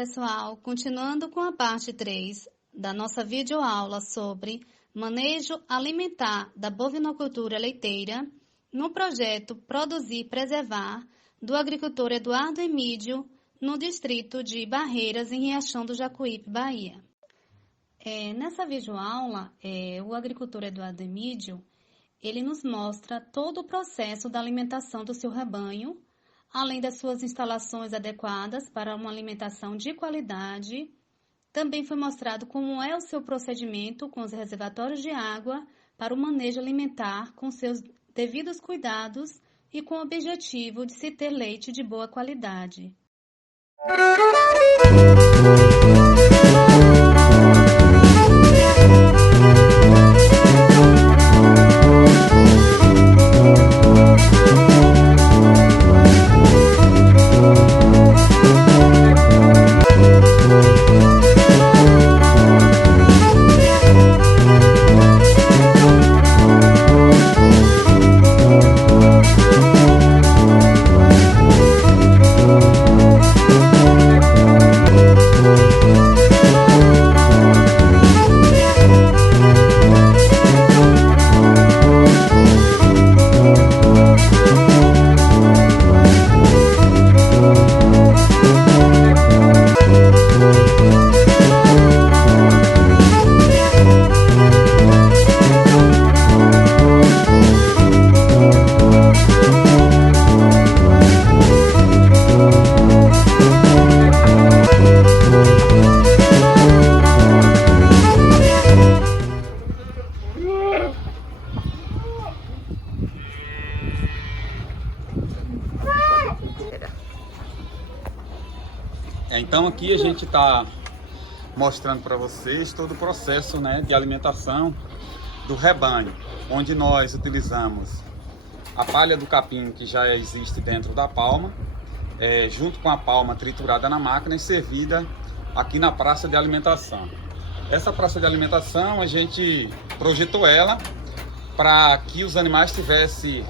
pessoal, continuando com a parte 3 da nossa videoaula sobre manejo alimentar da bovinocultura leiteira, no projeto Produzir e Preservar, do agricultor Eduardo Emídio, no distrito de Barreiras, em Riachão do Jacuípe, Bahia. Nessa videoaula, o agricultor Eduardo Emídio, ele nos mostra todo o processo da alimentação do seu rebanho, além das suas instalações adequadas para uma alimentação de qualidade. Também foi mostrado como é o seu procedimento com os reservatórios de água para o manejo alimentar com seus devidos cuidados e com o objetivo de se ter leite de boa qualidade. Então aqui a gente está mostrando para vocês todo o processo, de alimentação do rebanho, onde nós utilizamos a palha do capim que já existe dentro da palma, junto com a palma triturada na máquina e servida aqui na praça de alimentação. Essa praça de alimentação a gente projetou ela para que os animais tivessem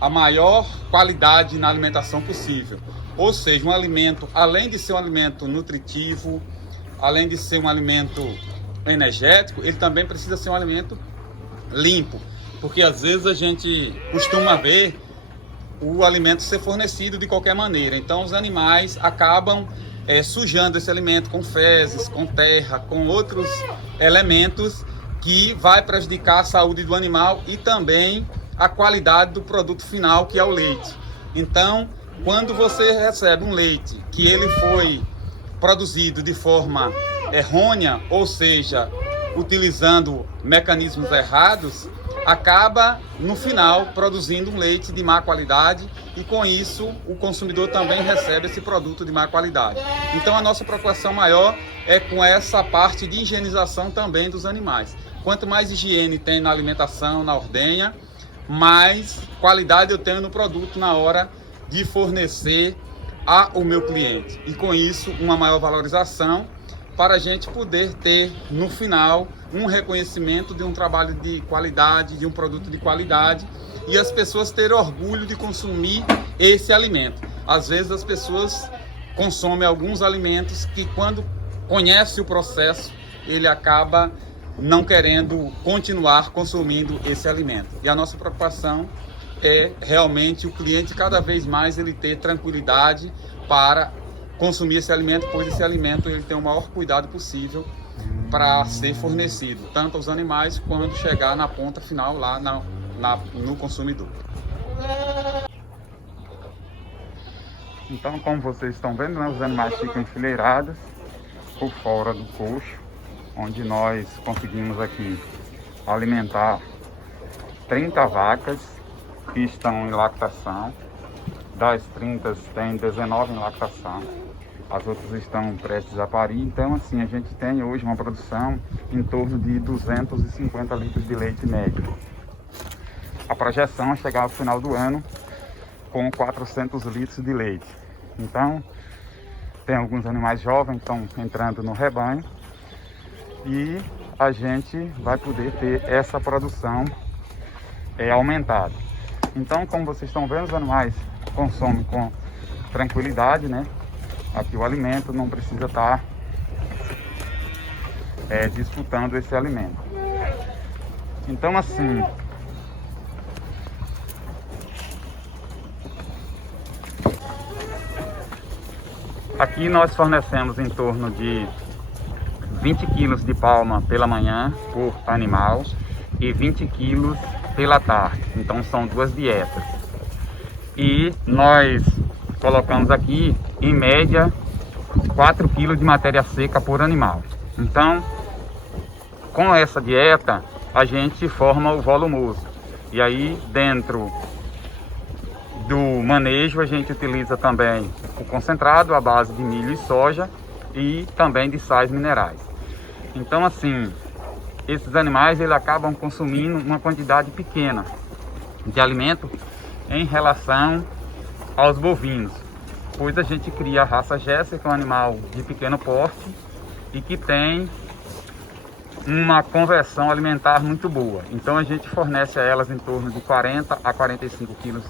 a maior qualidade na alimentação possível. Ou seja, um alimento, além de ser um alimento nutritivo, além de ser um alimento energético, ele também precisa ser um alimento limpo. Porque às vezes a gente costuma ver o alimento ser fornecido de qualquer maneira. Então os animais acabam sujando esse alimento com fezes, com terra, com outros elementos que vai prejudicar a saúde do animal e também a qualidade do produto final, que é o leite. Então, quando você recebe um leite que ele foi produzido de forma errônea, ou seja, utilizando mecanismos errados, acaba no final produzindo um leite de má qualidade e com isso o consumidor também recebe esse produto de má qualidade. Então a nossa preocupação maior é com essa parte de higienização também dos animais. Quanto mais higiene tem na alimentação, na ordenha, mais qualidade eu tenho no produto na hora de fornecer ao meu cliente. E com isso, uma maior valorização para a gente poder ter, no final, um reconhecimento de um trabalho de qualidade, de um produto de qualidade e as pessoas terem orgulho de consumir esse alimento. Às vezes as pessoas consomem alguns alimentos que quando conhece o processo, ele acaba não querendo continuar consumindo esse alimento. E a nossa preocupação é realmente o cliente cada vez mais ele ter tranquilidade para consumir esse alimento, pois esse alimento ele tem o maior cuidado possível para ser fornecido, tanto aos animais quanto chegar na ponta final lá no consumidor. Então, como vocês estão vendo, os animais ficam enfileirados por fora do coxo, onde nós conseguimos aqui alimentar 30 vacas que estão em lactação. Das 30 tem 19 em lactação, as outras estão prestes a parir. Então assim, a gente tem hoje uma produção em torno de 250 litros de leite médio. A projeção é chegar ao final do ano com 400 litros de leite. Então tem alguns animais jovens que estão entrando no rebanho e a gente vai poder ter essa produção aumentada. Então, como vocês estão vendo, os animais consomem com tranquilidade, aqui o alimento, não precisa estar disputando esse alimento. Então assim, aqui nós fornecemos em torno de 20 quilos de palma pela manhã por animal e 20 quilos pela tarde. Então são 2 dietas. E nós colocamos aqui, em média, 4 quilos de matéria seca por animal. Então, com essa dieta, a gente forma o volumoso. E aí, dentro do manejo, a gente utiliza também o concentrado à base de milho e soja e também de sais minerais. Então assim, esses animais eles acabam consumindo uma quantidade pequena de alimento em relação aos bovinos, pois a gente cria a raça Jersey, que é um animal de pequeno porte e que tem uma conversão alimentar muito boa. Então a gente fornece a elas em torno de 40 a 45 quilos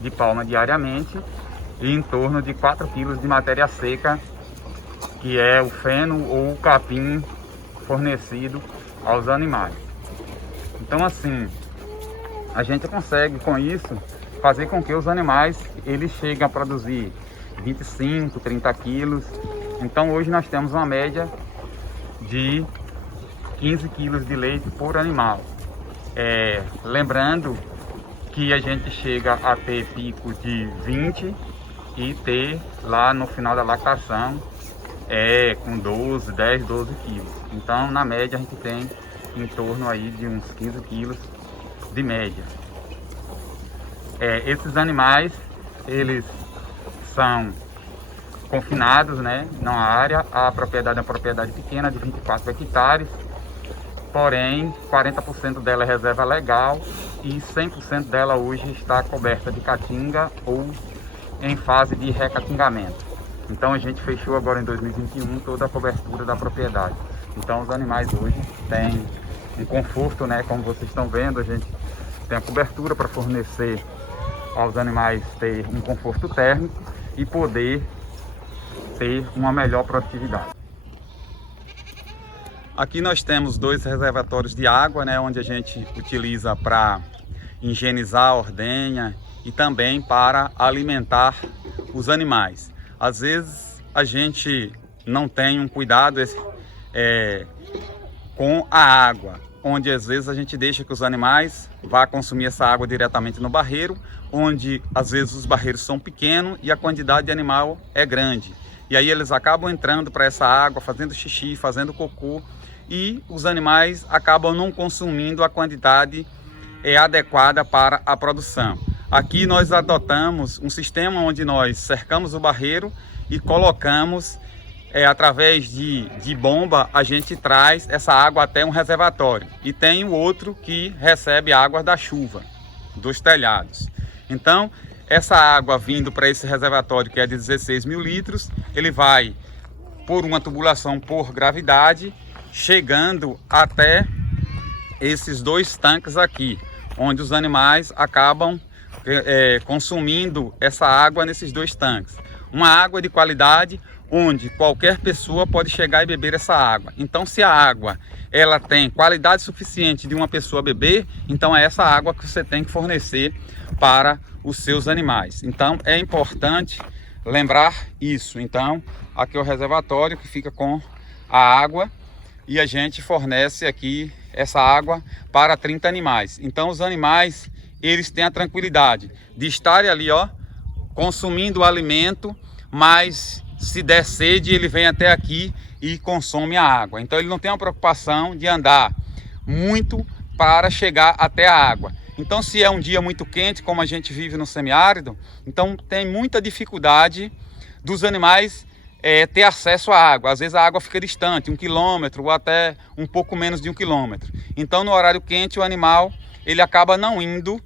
de palma diariamente e em torno de 4 quilos de matéria seca, que é o feno ou o capim fornecido aos animais. Então assim, a gente consegue com isso fazer com que os animais eles cheguem a produzir 25, 30 quilos. Então hoje nós temos uma média de 15 quilos de leite por animal. Lembrando que a gente chega a ter pico de 20 e ter lá no final da lactação com 10, 12 quilos. Então na média a gente tem em torno aí de uns 15 quilos de média. Esses animais eles são confinados, né, numa área. A propriedade é uma propriedade pequena de 24 hectares, porém 40% dela é reserva legal e 100% dela hoje está coberta de caatinga ou em fase de recatingamento. Então a gente fechou agora em 2021 toda a cobertura da propriedade. Então os animais hoje têm um conforto, né? Como vocês estão vendo, a gente tem a cobertura para fornecer aos animais ter um conforto térmico e poder ter uma melhor produtividade. Aqui nós temos 2 reservatórios de água, né? Onde a gente utiliza para higienizar a ordenha e também para alimentar os animais. Às vezes a gente não tem um cuidado com a água, onde às vezes a gente deixa que os animais vá consumir essa água diretamente no barreiro, onde às vezes os barreiros são pequenos e a quantidade de animal é grande. E aí eles acabam entrando para essa água, fazendo xixi, fazendo cocô, e os animais acabam não consumindo a quantidade adequada para a produção. Aqui nós adotamos um sistema onde nós cercamos o barreiro e colocamos, através de bomba, a gente traz essa água até um reservatório. E tem o outro que recebe água da chuva, dos telhados. Então, essa água vindo para esse reservatório, que é de 16 mil litros, ele vai por uma tubulação por gravidade, chegando até esses 2 tanques aqui, onde os animais acabam consumindo essa água nesses 2 tanques. Uma água de qualidade onde qualquer pessoa pode chegar e beber essa água. Então se a água ela tem qualidade suficiente de uma pessoa beber, então é essa água que você tem que fornecer para os seus animais. Então é importante lembrar isso. Então aqui é o reservatório que fica com a água e a gente fornece aqui essa água para 30 animais. Então os animais eles têm a tranquilidade de estarem ali, ó, consumindo o alimento, mas se der sede ele vem até aqui e consome a água. Então ele não tem uma preocupação de andar muito para chegar até a água. Então se é um dia muito quente, como a gente vive no semiárido, então tem muita dificuldade dos animais ter acesso à água. Às vezes a água fica distante, 1 quilômetro ou até um pouco menos de 1 quilômetro. Então no horário quente o animal ele acaba não indo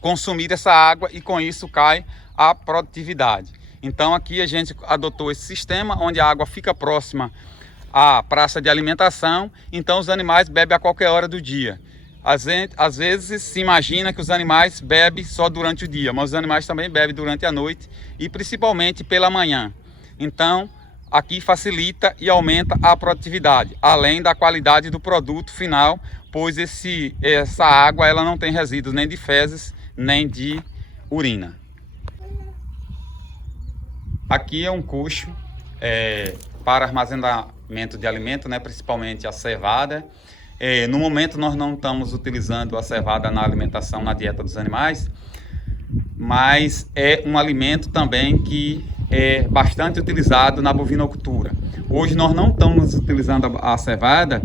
consumir essa água e com isso cai a produtividade. Então aqui a gente adotou esse sistema onde a água fica próxima à praça de alimentação, então os animais bebem a qualquer hora do dia. Às vezes se imagina que os animais bebem só durante o dia, mas os animais também bebem durante a noite e principalmente pela manhã. Então, aqui facilita e aumenta a produtividade, além da qualidade do produto final, pois essa água ela não tem resíduos nem de fezes, nem de urina. Aqui é um coxo para armazenamento de alimento, né, principalmente a cevada. No momento nós não estamos utilizando a cevada na alimentação, na dieta dos animais, mas é um alimento também que é bastante utilizado na bovinocultura. Hoje nós não estamos utilizando a cevada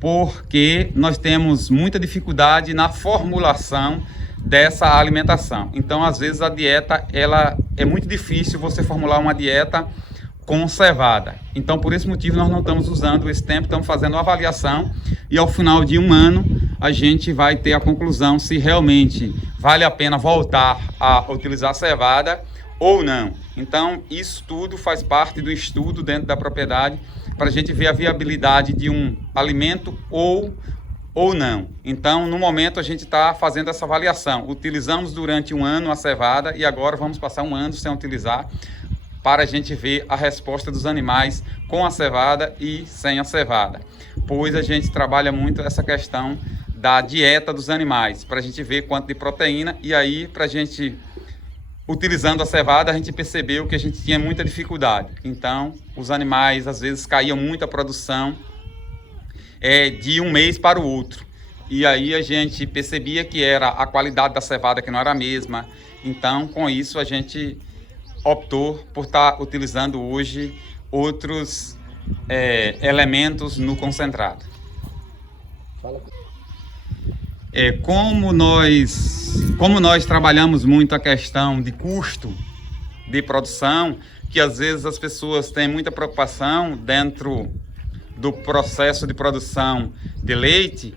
porque nós temos muita dificuldade na formulação dessa alimentação. Então, às vezes a dieta é muito difícil você formular uma dieta com cevada. Então, por esse motivo nós não estamos usando esse tempo, estamos fazendo uma avaliação e ao final de um ano a gente vai ter a conclusão se realmente vale a pena voltar a utilizar a cevada ou não. Então, isso tudo faz parte do estudo dentro da propriedade para a gente ver a viabilidade de um alimento ou não. Então, no momento, a gente está fazendo essa avaliação. Utilizamos durante um ano a cevada e agora vamos passar um ano sem utilizar para a gente ver a resposta dos animais com a cevada e sem a cevada. Pois a gente trabalha muito essa questão da dieta dos animais, para a gente ver quanto de proteína e aí para a gente... Utilizando a cevada, a gente percebeu que a gente tinha muita dificuldade. Então, os animais, às vezes, caíam muito a produção de um mês para o outro. E aí a gente percebia que era a qualidade da cevada que não era a mesma. Então, com isso, a gente optou por estar utilizando hoje outros elementos no concentrado. Como nós trabalhamos muito a questão de custo de produção, que às vezes as pessoas têm muita preocupação dentro do processo de produção de leite,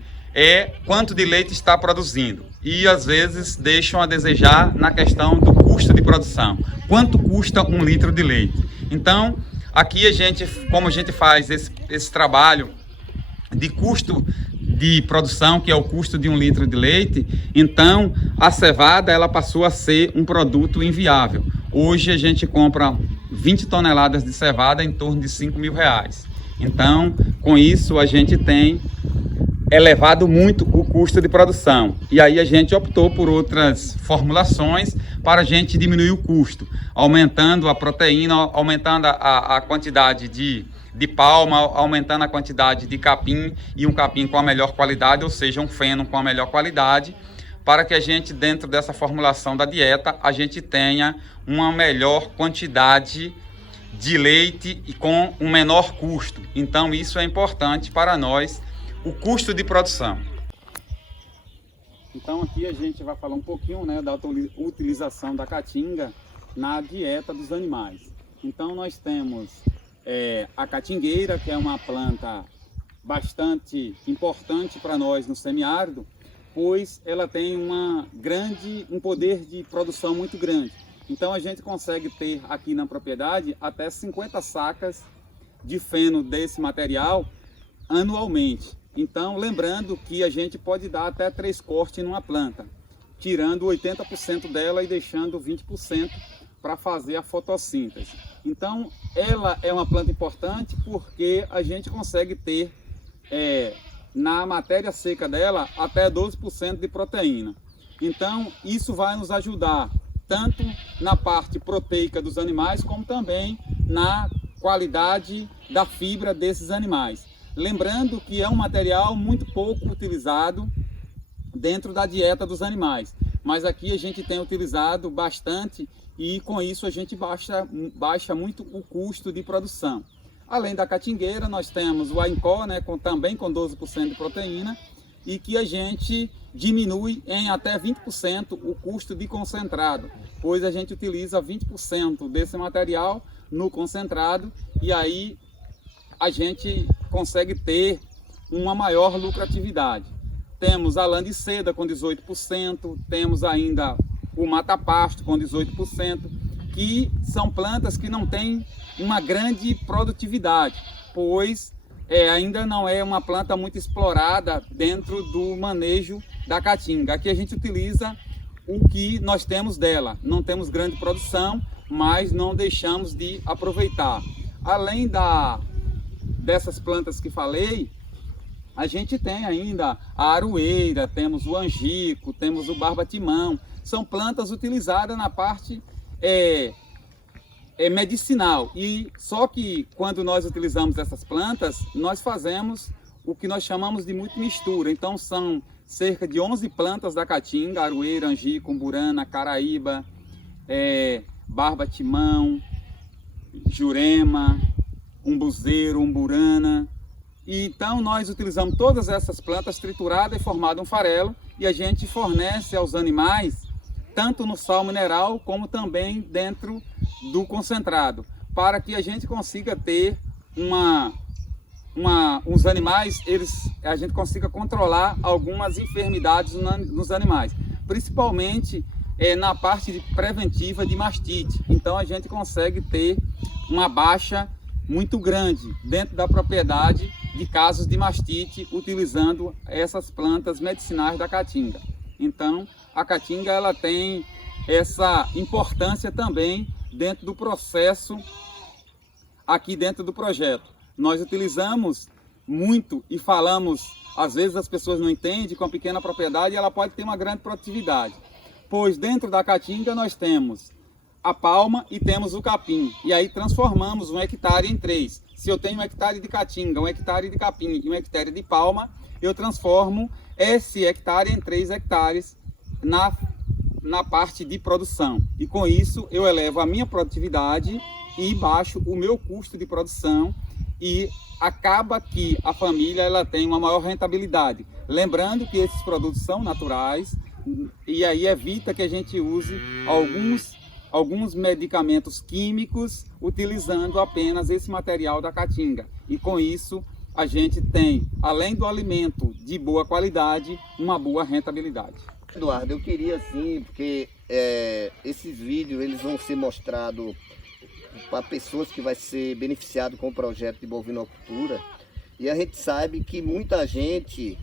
quanto de leite está produzindo. E às vezes deixam a desejar na questão do custo de produção. Quanto custa 1 litro de leite? Então, aqui como a gente faz esse trabalho de custo de produção, que é o custo de 1 litro de leite, então a cevada ela passou a ser um produto inviável. Hoje a gente compra 20 toneladas de cevada em torno de R$5.000. Então, com isso a gente tem elevado muito o custo de produção. E aí a gente optou por outras formulações para a gente diminuir o custo, aumentando a proteína, aumentando a quantidade de palma, aumentando a quantidade de capim e um capim com a melhor qualidade, ou seja, um feno com a melhor qualidade, para que a gente, dentro dessa formulação da dieta, a gente tenha uma melhor quantidade de leite e com um menor custo. Então, isso é importante para nós, o custo de produção. Então, aqui a gente vai falar um pouquinho, né, da utilização da caatinga na dieta dos animais. Então, nós temos a catingueira, que é uma planta bastante importante para nós no semiárido, pois ela tem um poder de produção muito grande. Então a gente consegue ter aqui na propriedade até 50 sacas de feno desse material anualmente. Então, lembrando que a gente pode dar até 3 cortes numa planta, tirando 80% dela e deixando 20% para fazer a fotossíntese. Então, ela é uma planta importante porque a gente consegue ter na matéria seca dela até 12% de proteína. Então, isso vai nos ajudar tanto na parte proteica dos animais, como também na qualidade da fibra desses animais. Lembrando que é um material muito pouco utilizado dentro da dieta dos animais, mas aqui a gente tem utilizado bastante e com isso a gente baixa muito o custo de produção. Além da catingueira, nós temos o aincó, né, também com 12% de proteína, e que a gente diminui em até 20% o custo de concentrado, pois a gente utiliza 20% desse material no concentrado e aí a gente consegue ter uma maior lucratividade. Temos a lã de seda com 18%, temos ainda o mata-pasto com 18%, que são plantas que não têm uma grande produtividade, pois ainda não é uma planta muito explorada dentro do manejo da caatinga. Aqui a gente utiliza o que nós temos dela. Não temos grande produção, mas não deixamos de aproveitar. Além dessas plantas que falei, a gente tem ainda a aroeira, temos o angico, temos o barbatimão. São plantas utilizadas na parte medicinal. E só que quando nós utilizamos essas plantas, nós fazemos o que nós chamamos de multimistura. Então são cerca de 11 plantas da caatinga: aroeira, angico, umburana, caraíba, barbatimão, jurema, umbuzeiro, umburana. E então nós utilizamos todas essas plantas trituradas e formado um farelo, e a gente fornece aos animais tanto no sal mineral como também dentro do concentrado, para que a gente consiga ter os animais, a gente consiga controlar algumas enfermidades nos animais, principalmente na parte preventiva de mastite. Então a gente consegue ter uma baixa muito grande dentro da propriedade de casos de mastite utilizando essas plantas medicinais da caatinga. Então a caatinga ela tem essa importância também dentro do processo aqui dentro do projeto. Nós utilizamos muito e falamos, às vezes as pessoas não entendem, com a pequena propriedade ela pode ter uma grande produtividade, pois dentro da caatinga nós temos a palma e temos o capim, e aí transformamos 1 hectare em 3. Se eu tenho 1 hectare de caatinga, 1 hectare de capim e 1 hectare de palma, eu transformo esse hectare em 3 hectares na parte de produção. E com isso eu elevo a minha produtividade e baixo o meu custo de produção, e acaba que a família ela tem uma maior rentabilidade. Lembrando que esses produtos são naturais, e aí evita que a gente use alguns medicamentos químicos utilizando apenas esse material da caatinga. E com isso a gente tem, além do alimento de boa qualidade, uma boa rentabilidade. Eduardo, eu queria sim, porque esses vídeos eles vão ser mostrados para pessoas que vai ser beneficiado com o projeto de bovinocultura, e a gente sabe que muita gente,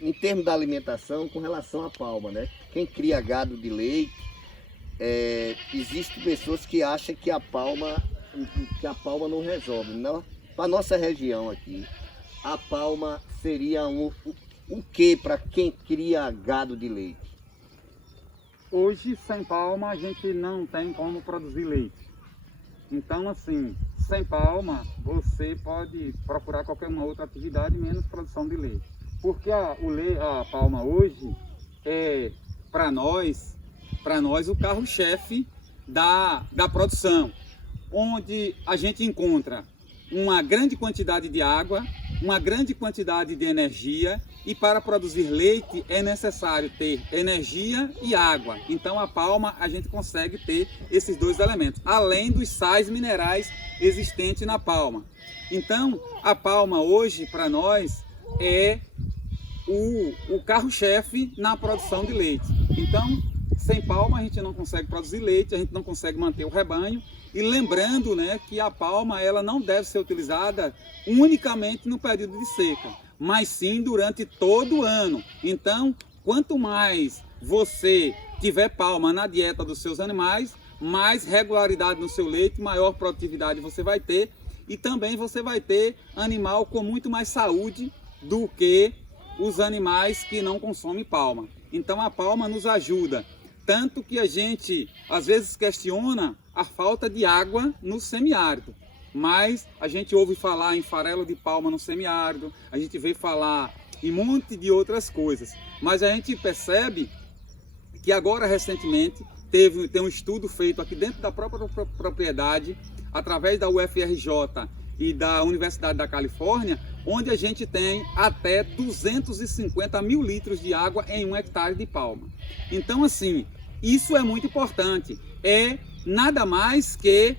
em termos da alimentação, com relação à palma, né? Quem cria gado de leite, existem pessoas que acham que a palma não resolve. Para a nossa região aqui, a palma seria o que para quem cria gado de leite? Hoje, sem palma, a gente não tem como produzir leite. Então, assim, sem palma, você pode procurar qualquer uma outra atividade, menos produção de leite. Porque a palma hoje é, para nós, o carro-chefe da produção, onde a gente encontra uma grande quantidade de água, uma grande quantidade de energia, e para produzir leite é necessário ter energia e água. Então a palma a gente consegue ter esses dois elementos, além dos sais minerais existentes na palma. Então a palma hoje para nós é o carro-chefe na produção de leite. Então sem palma a gente não consegue produzir leite, a gente não consegue manter o rebanho. E lembrando, né, que a palma ela não deve ser utilizada unicamente no período de seca, mas sim durante todo o ano. Então, quanto mais você tiver palma na dieta dos seus animais, mais regularidade no seu leite, maior produtividade você vai ter, e também você vai ter animal com muito mais saúde do que os animais que não consomem palma. Então a palma nos ajuda. Tanto que a gente, às vezes, questiona a falta de água no semiárido. Mas a gente ouve falar em farelo de palma no semiárido, a gente vê falar em um monte de outras coisas. Mas a gente percebe que agora, recentemente, tem um estudo feito aqui dentro da própria propriedade, através da UFRJ e da Universidade da Califórnia, onde a gente tem até 250 mil litros de água em 1 hectare de palma. Então, assim, isso é muito importante. É nada mais que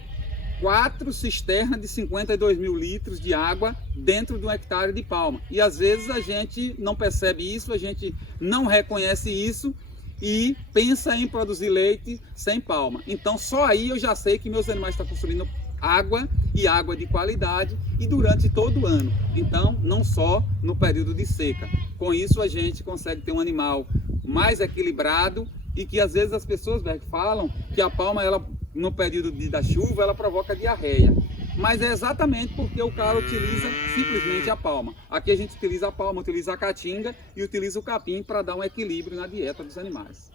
4 cisternas de 52 mil litros de água dentro de 1 hectare de palma. E às vezes a gente não percebe isso, a gente não reconhece isso e pensa em produzir leite sem palma. Então só aí eu já sei que meus animais estão consumindo água e água de qualidade e durante todo o ano. Então, não só no período de seca. Com isso, a gente consegue ter um animal mais equilibrado e que às vezes as pessoas falam que a palma, ela, no período da chuva, ela provoca diarreia. Mas é exatamente porque o cara utiliza simplesmente a palma. Aqui a gente utiliza a palma, utiliza a caatinga e utiliza o capim para dar um equilíbrio na dieta dos animais.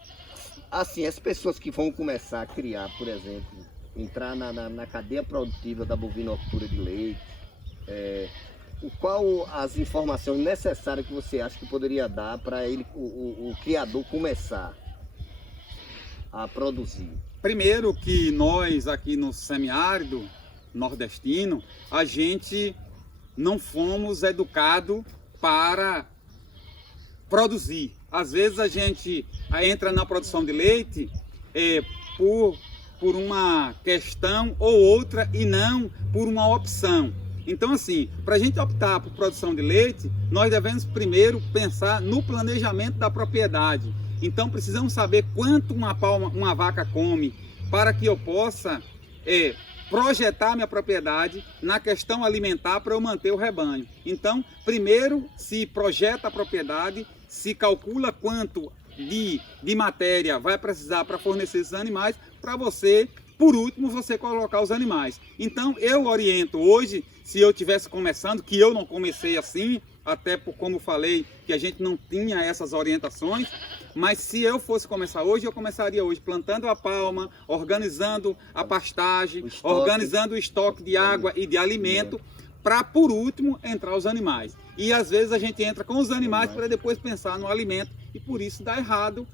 Assim, as pessoas que vão começar a criar, por exemplo, entrar na cadeia produtiva da bovinocultura de leite, qual as informações necessárias que você acha que poderia dar para ele, o criador, começar a produzir? Primeiro que nós aqui no semiárido nordestino, a gente não fomos educados para produzir. Às vezes a gente entra na produção de leite por uma questão ou outra e não por uma opção. Então, assim, para a gente optar por produção de leite, nós devemos primeiro pensar no planejamento da propriedade. Então, precisamos saber quanto uma vaca come para que eu possa projetar minha propriedade na questão alimentar para eu manter o rebanho. Então, primeiro se projeta a propriedade, se calcula quanto de matéria vai precisar para fornecer esses animais, para você, por último, você colocar os animais. Então, eu oriento hoje, se eu estivesse começando, que eu não comecei assim, até por como falei, que a gente não tinha essas orientações, mas se eu fosse começar hoje, eu começaria hoje plantando a palma, organizando a pastagem, organizando o estoque de água e de alimento, para por último entrar os animais. E às vezes a gente entra com os animais para depois pensar no alimento e por isso dá errado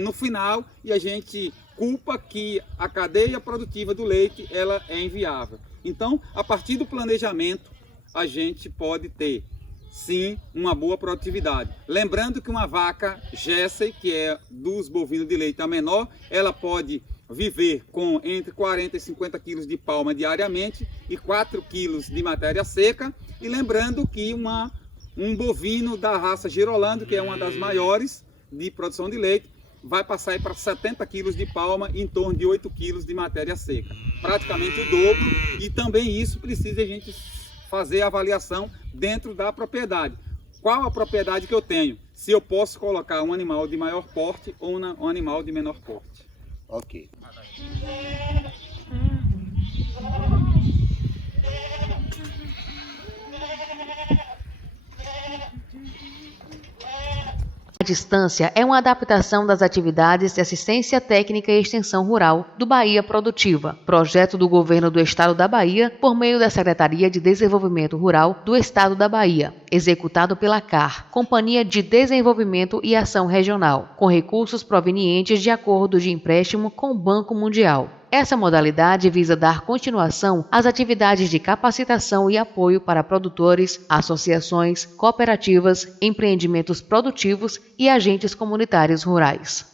no final e a gente culpa que a cadeia produtiva do leite ela é inviável. Então, a partir do planejamento, a gente pode ter sim uma boa produtividade. Lembrando que uma vaca Jersey, que é dos bovinos de leite a menor, ela pode viver com entre 40 e 50 quilos de palma diariamente e 4 quilos de matéria seca. E lembrando que um bovino da raça Girolando, que é uma das maiores de produção de leite, vai passar para 70 quilos de palma e em torno de 8 quilos de matéria seca. Praticamente o dobro, e também isso precisa a gente fazer a avaliação dentro da propriedade. Qual a propriedade que eu tenho? Se eu posso colocar um animal de maior porte ou um animal de menor porte. Ok. A distância é uma adaptação das atividades de assistência técnica e extensão rural do Bahia Produtiva, projeto do Governo do Estado da Bahia por meio da Secretaria de Desenvolvimento Rural do Estado da Bahia, executado pela CAR, Companhia de Desenvolvimento e Ação Regional, com recursos provenientes de acordo de empréstimo com o Banco Mundial. Essa modalidade visa dar continuação às atividades de capacitação e apoio para produtores, associações, cooperativas, empreendimentos produtivos e agentes comunitários rurais.